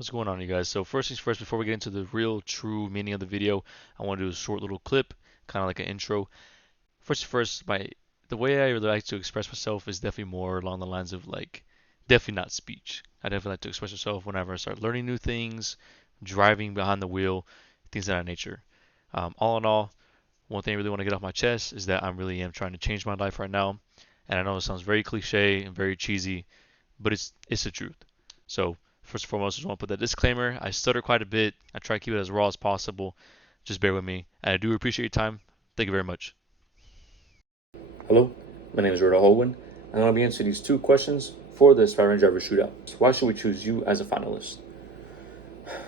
What's going on, you guys? So first things first, before we get into the real true meaning of the video, I want to do a short little clip, kind of like an intro. First, the way I really like to express myself is definitely more along the lines of like, definitely not speech. I definitely like to express myself whenever I start learning new things, driving behind the wheel, things of that nature. All in all, one thing I really want to get off my chest is that I really am trying to change my life right now, and I know it sounds very cliche and very cheesy, but it's the truth. So first and foremost, I just want to put that disclaimer. I stutter quite a bit. I try to keep it as raw as possible. Just bear with me. And I do appreciate your time. Thank you very much. Hello, my name is Roda Holwyn, and I'm going to be answering these two questions for the Aspiring Driver Shootout. So why should we choose you as a finalist?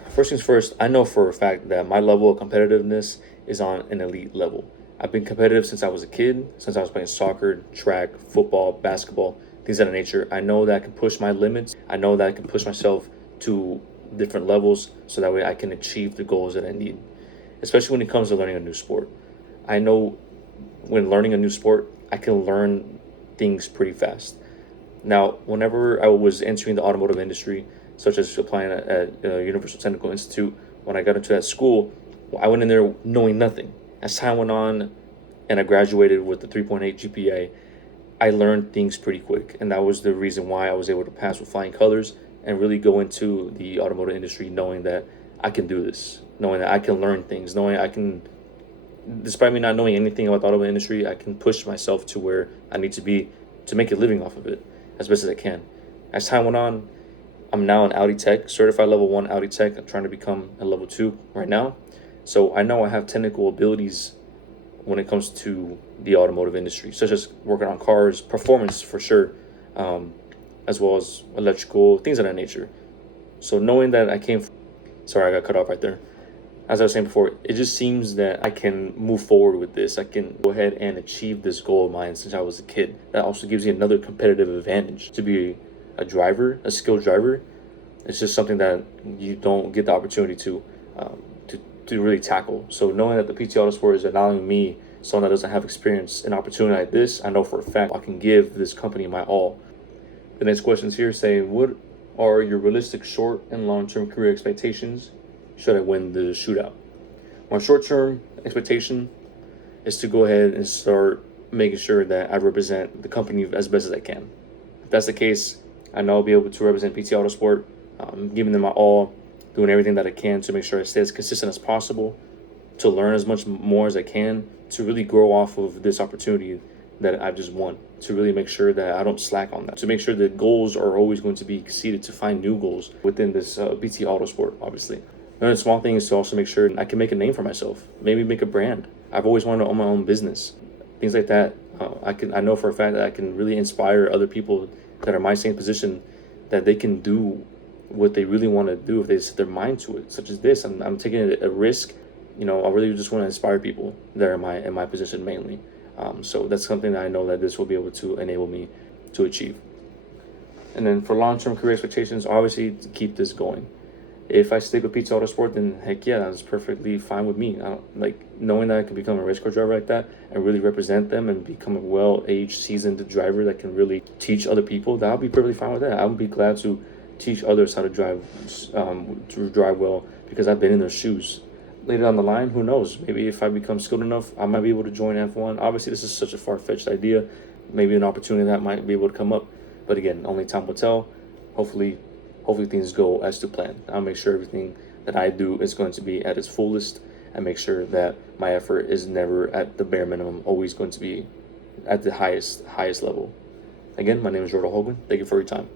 First things first, I know for a fact that my level of competitiveness is on an elite level. I've been competitive since I was a kid, since I was playing soccer, track, football, basketball, things of that nature. I know that I can push my limits. I know that I can push myself to different levels so that way I can achieve the goals that I need, especially when it comes to learning a new sport. I know when learning a new sport, I can learn things pretty fast. Now, whenever I was entering the automotive industry, such as applying at Universal Technical Institute, when I got into that school, I went in there knowing nothing. As time went on and I graduated with the 3.8 GPA, I learned things pretty quick. And that was the reason why I was able to pass with flying colors and really go into the automotive industry knowing that I can do this, knowing that I can learn things, knowing I can, despite me not knowing anything about the automobile industry, I can push myself to where I need to be to make a living off of it as best as I can. As time went on, I'm now an Audi Tech, certified level 1 Audi Tech. I'm trying to become a level 2 right now. So I know I have technical abilities when it comes to the automotive industry, such as working on cars, performance for sure, um, as well as electrical, things of that nature. So knowing that I came, sorry, I got cut off right there. As I was saying before, it just seems that I can move forward with this. I can go ahead and achieve this goal of mine since I was a kid. That also gives you another competitive advantage to be a driver, a skilled driver. It's just something that you don't get the opportunity um, to really tackle. So knowing that the PT Auto Sport is allowing me, someone that doesn't have experience, an opportunity like this, I know for a fact I can give this company my all. The next question is here saying, what are your realistic short and long-term career expectations should I win the shootout? My short-term expectation is to go ahead and start making sure that I represent the company as best as I can. If that's the case, I know I'll be able to represent PT Autosport, giving them my all, doing everything that I can to make sure I stay as consistent as possible, to learn as much more as I can, to really grow off of this opportunity that I've just won, to really make sure that I don't slack on that, to make sure that goals are always going to be exceeded, to find new goals within this BT Autosport, obviously. Another small thing is to also make sure I can make a name for myself, maybe make a brand. I've always wanted to own my own business, things like that. I know for a fact that I can really inspire other people that are my same position, that they can do what they really want to do if they set their mind to it, such as this. I'm taking a risk. I really just want to inspire people that are in my position mainly. So that's something that I know that this will be able to enable me to achieve. And then for long-term career expectations, obviously to keep this going. If I stick with Pizza Autosport, then heck yeah, that's perfectly fine with me. Like knowing that I can become a race car driver like that and really represent them and become a well-aged, seasoned driver that can really teach other people, that I'll be perfectly fine with that. I would be glad to teach others how to drive well because I've been in their shoes. Later down the line, who knows? Maybe if I become skilled enough, I might be able to join F1. Obviously, this is such a far-fetched idea. Maybe an opportunity that might be able to come up. But again, only time will tell. Hopefully, hopefully things go as to plan. I'll make sure everything that I do is going to be at its fullest and make sure that my effort is never at the bare minimum, always going to be at the highest level. Again, my name is Jordan Hogan. Thank you for your time.